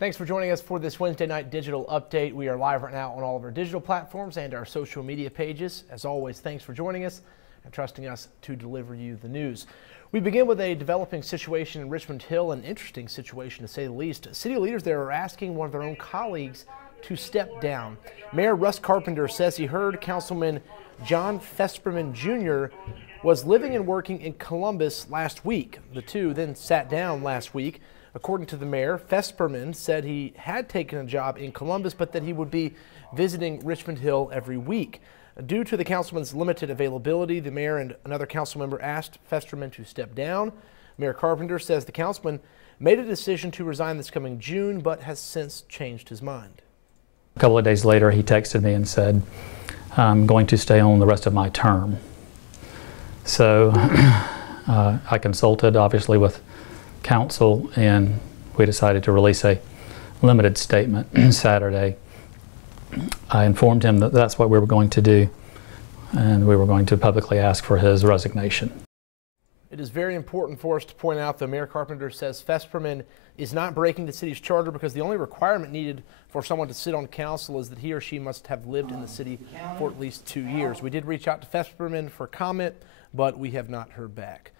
Thanks for joining us for this Wednesday night digital update. We are live right now on all of our digital platforms and our social media pages. As always, thanks for joining us and trusting us to deliver you the news. We begin with a developing situation in Richmond Hill, an interesting situation to say the least. City leaders there are asking one of their own colleagues to step down. Mayor Russ Carpenter says he heard Councilman John Festerman Jr. was living and working in Columbus last week. The two then sat down last week. According to the mayor, Festerman said he had taken a job in Columbus, but that he would be visiting Richmond Hill every week. Due to the councilman's limited availability, the mayor and another council member asked Festerman to step down. Mayor Carpenter says the councilman made a decision to resign this coming June, but has since changed his mind. A couple of days later, he texted me and said, "I'm going to stay on the rest of my term." So I consulted, obviously, with council, and we decided to release a limited statement Saturday. I informed him that that's what we were going to do, and we were going to publicly ask for his resignation. It is very important for us to point out that Mayor Carpenter says Festerman is not breaking the city's charter because the only requirement needed for someone to sit on council is that he or she must have lived in the city for at least 2 years. We did reach out to Festerman for comment, but we have not heard back.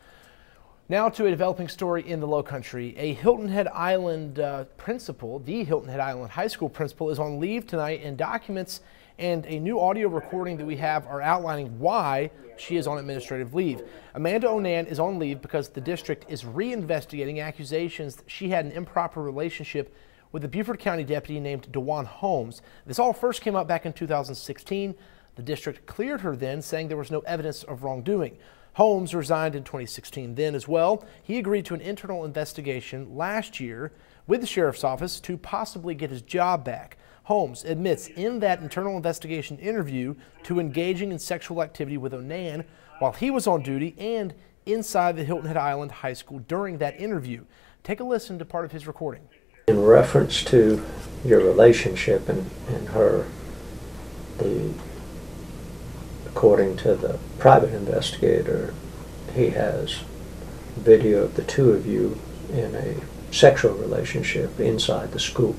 Now to a developing story in the Lowcountry. A Hilton Head Island principal, the Hilton Head Island High School principal, is on leave tonight, and documents and a new audio recording that we have are outlining why she is on administrative leave. Amanda Onan is on leave because the district is reinvestigating accusations that she had an improper relationship with a Beaufort County deputy named DeJuan Holmes. This all first came up back in 2016. The district cleared her then, saying there was no evidence of wrongdoing. Holmes resigned in 2016 then as well. He agreed to an internal investigation last year with the sheriff's office to possibly get his job back. Holmes admits in that internal investigation interview to engaging in sexual activity with Onan while he was on duty and inside the Hilton Head Island High School during that interview. Take a listen to part of his recording. In reference to your relationship and her, according to the private investigator, he has video of the two of you in a sexual relationship inside the school.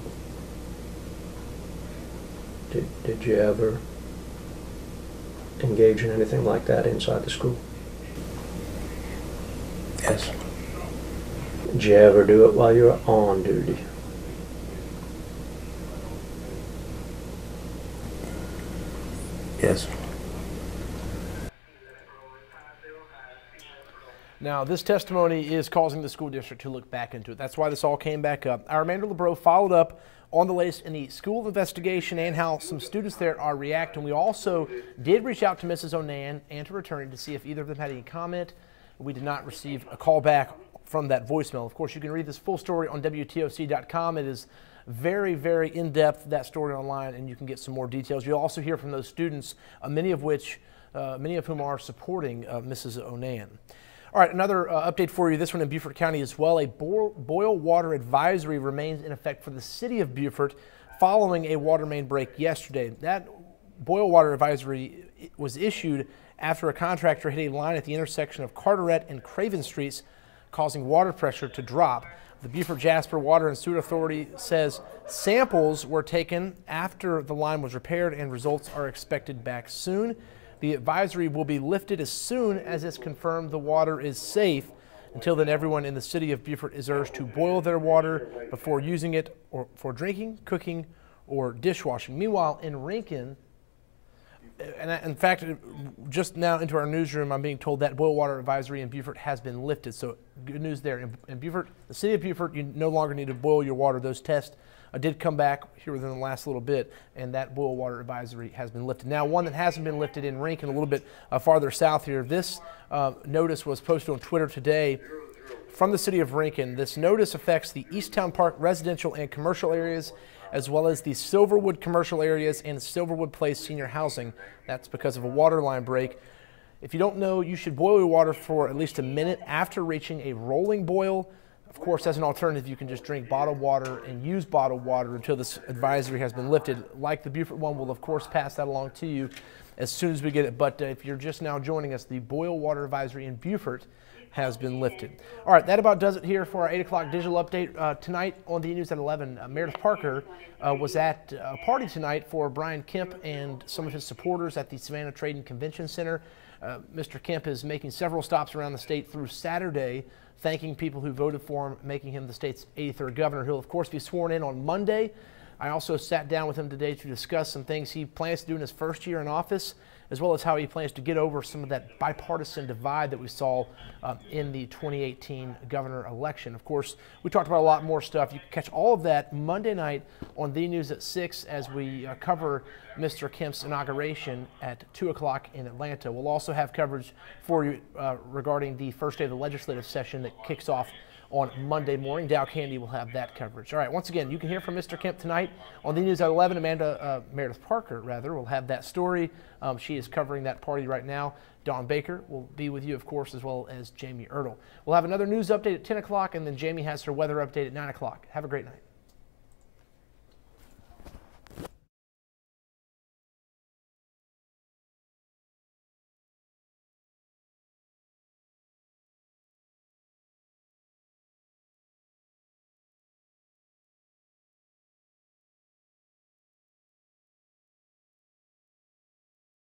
Did you ever engage in anything like that inside the school? Yes. Did you ever do it while you were on duty? Yes. Now, this testimony is causing the school district to look back into it. That's why this all came back up. Our Amanda LeBreau followed up on the latest in the school investigation and how some students there are reacting. We also did reach out to Mrs. Onan and to return to see if either of them had any comment. We did not receive a call back from that voicemail. Of course, you can read this full story on wtoc.com. It is very, very in-depth, that story online, and you can get some more details. You'll also hear from those students, many of whom are supporting Mrs. Onan. All right, another update for you, this one in Beaufort County as well. A boil water advisory remains in effect for the city of Beaufort following a water main break yesterday. That boil water advisory was issued after a contractor hit a line at the intersection of Carteret and Craven Streets, causing water pressure to drop. The Beaufort Jasper Water and Sewer Authority says samples were taken after the line was repaired and results are expected back soon. The advisory will be lifted as soon as it's confirmed the water is safe. Until then, everyone in the city of Beaufort is urged to boil their water before using it or for drinking, cooking, or dishwashing. Meanwhile, in Rankin, and in fact, just now into our newsroom, I'm being told that boil water advisory in Beaufort has been lifted. So good news there. In Beaufort, the city of Beaufort, you no longer need to boil your water. Those tests did come back here within the last little bit, and that boil water advisory has been lifted. Now, one that hasn't been lifted in Rankin, a little bit farther south here. This notice was posted on Twitter today from the city of Rankin. This notice affects the Easttown Park residential and commercial areas, as well as the Silverwood commercial areas and Silverwood Place senior housing. That's because of a water line break. If you don't know, you should boil your water for at least a minute after reaching a rolling boil. Of course, as an alternative, you can just drink bottled water and use bottled water until this advisory has been lifted. Like the Beaufort one, we'll of course pass that along to you as soon as we get it. But if you're just now joining us, the boil water advisory in Beaufort has been lifted. All right, that about does it here for our 8 o'clock digital update. Tonight on the news at 11, Meredith Parker was at a party tonight for Brian Kemp and some of his supporters at the Savannah Trade and Convention Center. Mr. Kemp is making several stops around the state through Saturday, thanking people who voted for him, making him the state's 83rd governor. He'll, of course, be sworn in on Monday. I also sat down with him today to discuss some things he plans to do in his first year in office, as well as how he plans to get over some of that bipartisan divide that we saw in the 2018 governor election. Of course, we talked about a lot more stuff. You can catch all of that Monday night on The News at 6 as we cover Mr. Kemp's inauguration at 2 o'clock in Atlanta. We'll also have coverage for you regarding the first day of the legislative session that kicks off on Monday morning. Dow Candy will have that coverage. All right, once again, you can hear from Mr. Kemp tonight on The News at 11. Meredith Parker, will have that story. She is covering that party right now. Dawn Baker will be with you, of course, as well as Jamie Ertl. We'll have another news update at 10 o'clock, and then Jamie has her weather update at 9 o'clock. Have a great night.